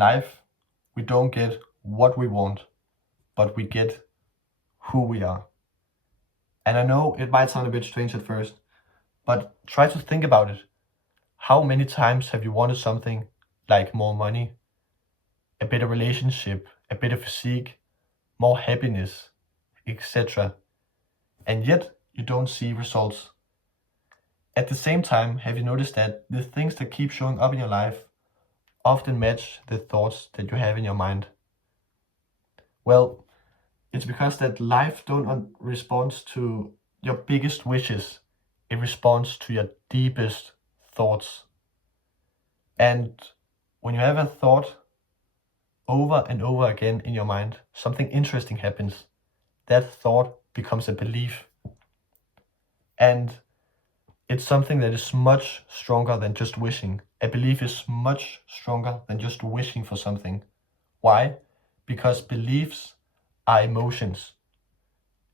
life, we don't get what we want, but we get who we are. And I know it might sound a bit strange at first, but try to think about it. How many times have you wanted something like more money, a better relationship, a better physique, more happiness, etc., and yet you don't see results? At the same time, have you noticed that the things that keep showing up in your life often match the thoughts that you have in your mind? Well, it's because that life don't responds to your biggest wishes. It responds to your deepest thoughts. And when you have a thought over and over again in your mind, something interesting happens. That thought becomes a belief. And it's something that is much stronger than just wishing. A belief is much stronger than just wishing for something. Why? Because beliefs are emotions.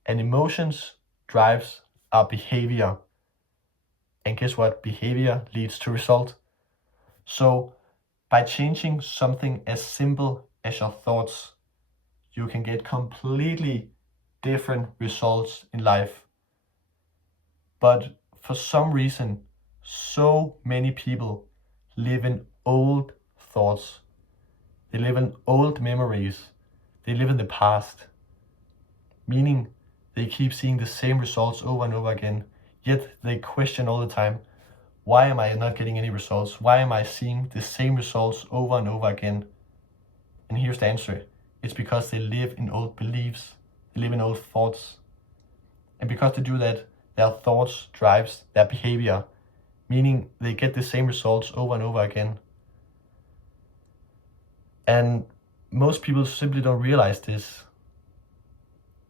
And emotions drives our behavior. And guess what? Behavior leads to result. So by changing something as simple as your thoughts, you can get completely different results in life. But for some reason, so many people live in old thoughts. They live in old memories. They live in the past. Meaning they keep seeing the same results over and over again, yet they question all the time, why am I not getting any results? Why am I seeing the same results over and over again? And here's the answer. It's because they live in old beliefs. They live in old thoughts. And because they do that, their thoughts drives their behavior, meaning they get the same results over and over again. And most people simply don't realize this,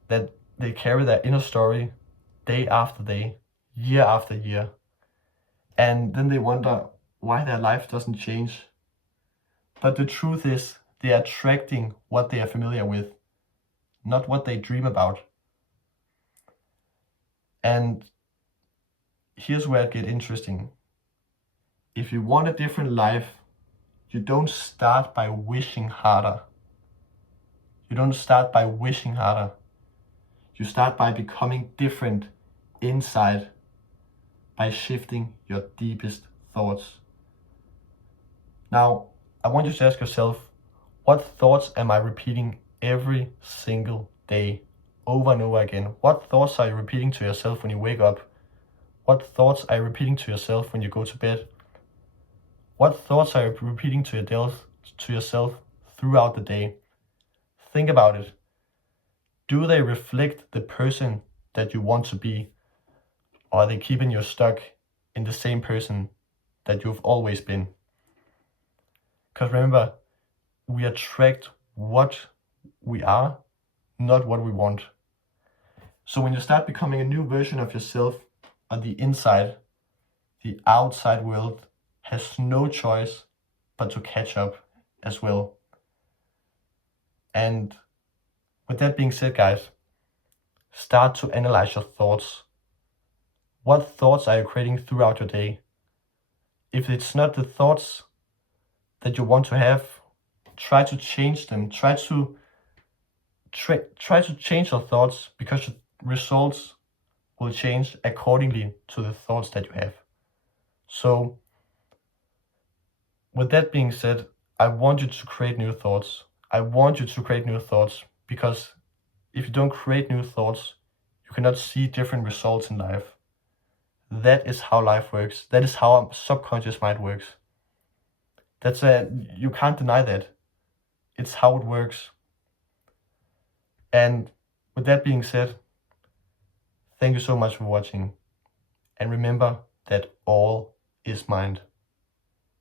that they carry their inner story day after day, year after year. And then they wonder why their life doesn't change. But the truth is, they are attracting what they are familiar with, not what they dream about. And here's where it gets interesting. If you want a different life, you don't start by wishing harder. You don't start by wishing harder. You start by becoming different inside, by shifting your deepest thoughts. Now, I want you to ask yourself, what thoughts am I repeating every single day, over and over again? What thoughts are you repeating to yourself when you wake up? What thoughts are you repeating to yourself when you go to bed? What thoughts are you repeating to yourself throughout the day? Think about it. Do they reflect the person that you want to be? Or are they keeping you stuck in the same person that you've always been? Because remember, we attract what we are, not what we want. So when you start becoming a new version of yourself on the inside, the outside world has no choice but to catch up as well. And with that being said, guys, start to analyze your thoughts. What thoughts are you creating throughout your day? If it's not the thoughts that you want to have, try to change them. Try to change your thoughts, because your results will change accordingly to the thoughts that you have. So with that being said, I want you to create new thoughts. I want you to create new thoughts, because if you don't create new thoughts, you cannot see different results in life. That is how life works. That is how our subconscious mind works. You can't deny that. It's how it works. And with that being said, thank you so much for watching. And remember that all is mind.